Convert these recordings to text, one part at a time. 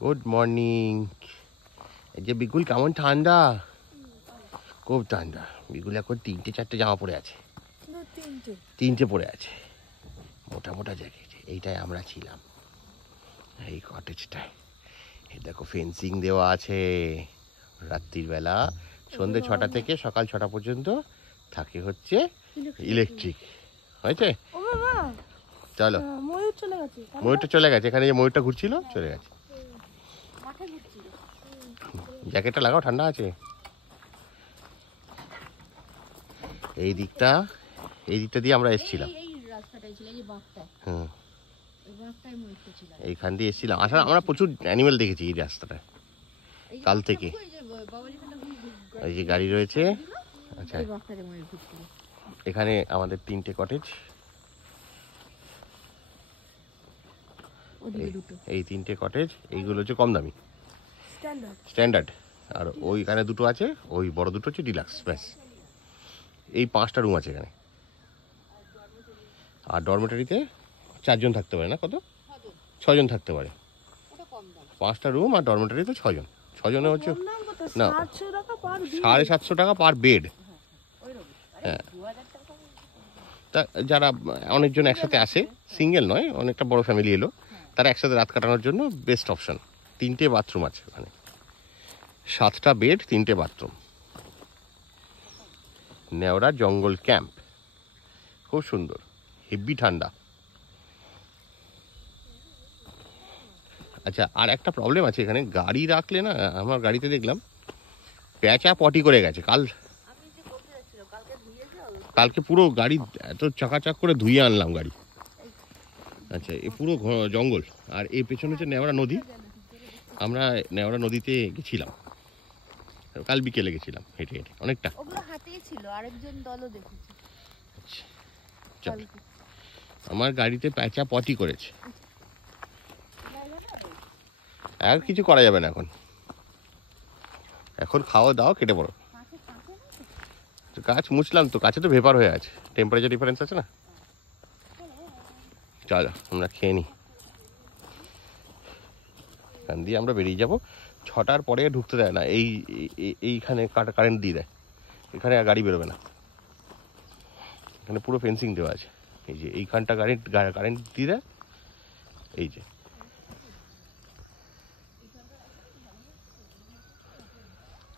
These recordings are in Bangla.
Good morning. এই যে বিকুল কেমন ঠান্ডা, খুব ঠান্ডা। বিকুল এখন 3-4টে জামা পরে আছে, 3টে পরে আছে, মোটা মোটা জ্যাকেট। এইটাই আমরা ছিলাম, এই কটেজটায়। এই দেখো ফেন্সিং দেওয়া আছে। রাত্রির বেলা সন্ধ্যে 6টা থেকে সকাল 6টা পর্যন্ত থাকে হচ্ছে ইলেকট্রিক। হয়েছে? চলো, ময়ূরটা চলে গেছে। এখানে যে ময়ূরটা ঘুরছিল চলে গেছে। জ্যাকেটটা লাগাও, ঠান্ডা আছে। এই দিকটা দিয়ে আমরা এসেছিলাম। হুম, এইখান দিয়ে এসেছিলাম। আসলে আমরা প্রচুর অ্যানিমেল দেখেছি এই রাস্তাটায় কাল থেকে। এই যে গাড়ি রয়েছে। আচ্ছা, এখানে আমাদের 3টে কটেজ। এই 3টে কটেজ, এইগুলো হচ্ছে কম দামি স্ট্যান্ডার্ড। আর ওইখানে 2টো আছে, ওই বড় 2টো হচ্ছে ডিলাক্স। ব্যাস, এই 5টা রুম আছে এখানে। আর ডরমেটারিতে 4 জন থাকতে পারে না, কত 6 জন থাকতে পারে। 5টা রুম আর ডরমেটারিতে 6 জন। 6 জনে হচ্ছে না 750 টাকা পার বেড। হ্যাঁ, তা যারা অনেকজন একসাথে আসে, সিঙ্গেল নয়, অনেকটা বড় ফ্যামিলি এলো, তারা একসাথে রাত কাটানোর জন্য বেস্ট অপশন। 3টে বাথরুম আছে ওখানে, 7টা বেড, 3টে বাথরুম। নেওড়া জঙ্গল ক্যাম্প, খুব সুন্দর, হেভি ঠান্ডা। আচ্ছা, আর একটা প্রবলেম আছে এখানে, গাড়ি রাখলে না, আমার গাড়িতে দেখলাম প্যাঁচা পটি করে গেছে। কালকে পুরো গাড়ি এত চাকাচাক করে ধুয়ে আনলাম গাড়ি। আচ্ছা, এ পুরো জঙ্গল। আর এই পেছনে হচ্ছে নেওড়া নদী। আমরা নেওড়া নদীতে গেছিলাম কাল বিকেলে, গেছিলাম হেঁটে হেঁটে অনেকটা। আচ্ছা, চল। আমার গাড়িতে প্যাঁচা পটি করেছে, আর কিছু করা যাবে না এখন। এখন খাওয়া দাওয়া, কেটে পড়ো। গাছ মুছলাম তো, গাছে তো ভেপার হয়ে আছে, টেম্পারেচার ডিফারেন্স আছে না। চলো আমরা খেয়ে নিই, এখান দিয়ে আমরা বেরিয়ে যাবো। 6টার পরে ঢুকতে দেয় না, এইখানে কারেন্ট দিয়ে দেয়, এখানে আর গাড়ি বেরোবে না। এখানে পুরো ফেন্সিং দেওয়া আছে। এই যে এইখানটা কারেন্ট দিয়ে দেয়। এই যে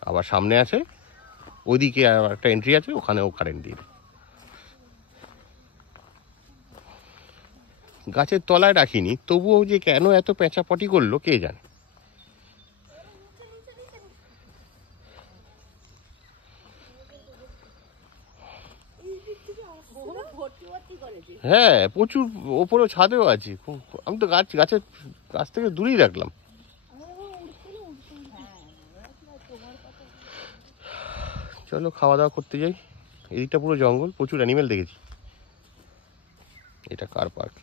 আবার সামনে আছে, ওইদিকে আবার একটা এন্ট্রি আছে, ওখানেও কারেন্ট দিয়ে দেয়। গাছের তলায় রাখিনি, তবুও যে কেন এত পেঁচাপটি করলো কে জানে। হ্যাঁ, প্রচুর। ওপরেও ছাদেও আছে। আমি তো গাছ থেকে দূরেই রাখলাম। চলো খাওয়া দাওয়া করতে যাই। এদিকটা পুরো জঙ্গল, প্রচুর অ্যানিমেল দেখেছি। এটা কার পার্ক।